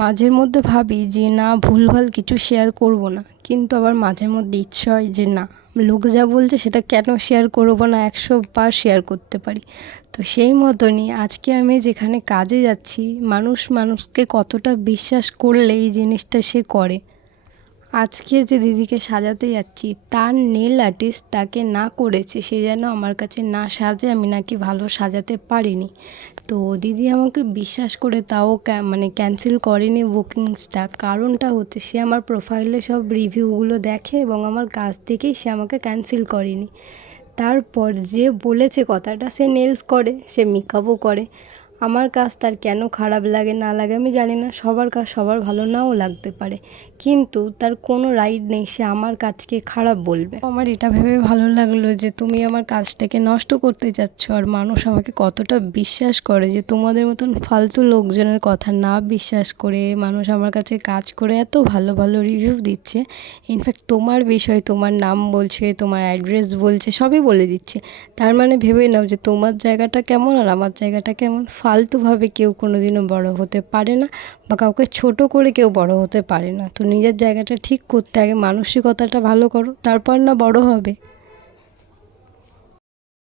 মাঝের মধ্যে ভাবি যে না, ভুলভাল কিছু শেয়ার করব না, কিন্তু আবার মাঝে মধ্যে ইচ্ছা হয় যে না, লোক যা বলছে সেটা কেন শেয়ার করব না, 100 বার শেয়ার করতে পারি। তো সেই মতনই আজকে আমি যেখানে কাজে যাচ্ছি, মানুষ মানুষকে কতটা বিশ্বাস করলে এই জিনিসটা সে করে। আজকে যে দিদিকে সাজাতে যাচ্ছি, তার নেল আর্টিস্ট তাকে না করেছে সে যেন আমার কাছে না সাজে, আমি নাকি ভালো সাজাতে পারিনি। তো দিদি আমাকে বিশ্বাস করে তাও ক্যান্সেল করেনি বুকিংসটা। কারণটা হচ্ছে সে আমার প্রোফাইলে সব রিভিউগুলো দেখে এবং আমার কাছ থেকেই সে আমাকে ক্যান্সেল করেনি। তারপর যে বলেছে কথাটা, সে নেলস করে, সে মেকআপও করে। আমার কাজ তার কেন খারাপ লাগে না লাগে আমি জানি না, সবার কাজ সবার ভালো নাও লাগতে পারে, কিন্তু তার কোনো রাইট নেই সে আমার কাজকে খারাপ বলবে। আমার এটা ভেবে ভালো লাগলো যে তুমি আমার কাজটাকে নষ্ট করতে যাচ্ছ, আর মানুষ আমাকে কতটা বিশ্বাস করে যে তোমাদের মতন ফালতু লোকজনের কথা না বিশ্বাস করে মানুষ আমার কাছে কাজ করে এত ভালো ভালো রিভিউ দিচ্ছে। ইনফ্যাক্ট তোমার বিষয়, তোমার নাম বলছে, তোমার অ্যাড্রেস বলছে, সবই বলে দিচ্ছে। তার মানে ভেবে নাও যে তোমার জায়গাটা কেমন আর আমার জায়গাটা কেমন। ফালতুভাবে কেউ কোনোদিনও বড় হতে পারে না, বা কাউকে ছোট করে কেউ বড় হতে পারে না। তো নিজের জায়গাটা ঠিক করতে আগে মানসিকতাটা ভালো করো, তারপর না বড় হবে।